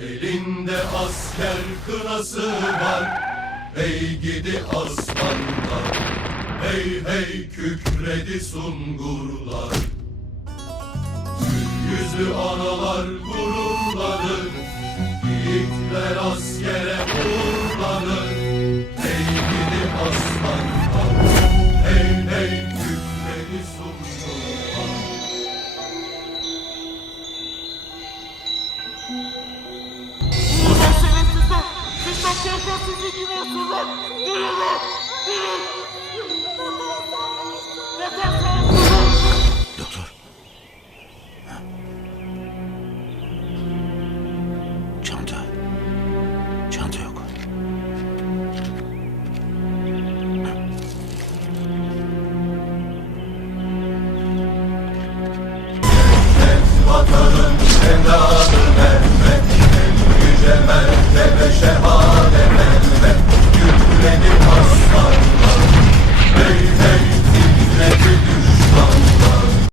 Elinde asker kınası var. Hey gidi aslanlar Hey hey kükredi sungurlar. Yüzlü analar gururlanır Yiğitler askere uğurlanır Hey gidi aslanlar Hey hey kükredi sungurlar Ulan şerefsizler! Siz de kerken sizi giriyorsunuz! Çanta. Çanta yok. Vatanın evladı Mehmet Yüce Mertebe Şehadet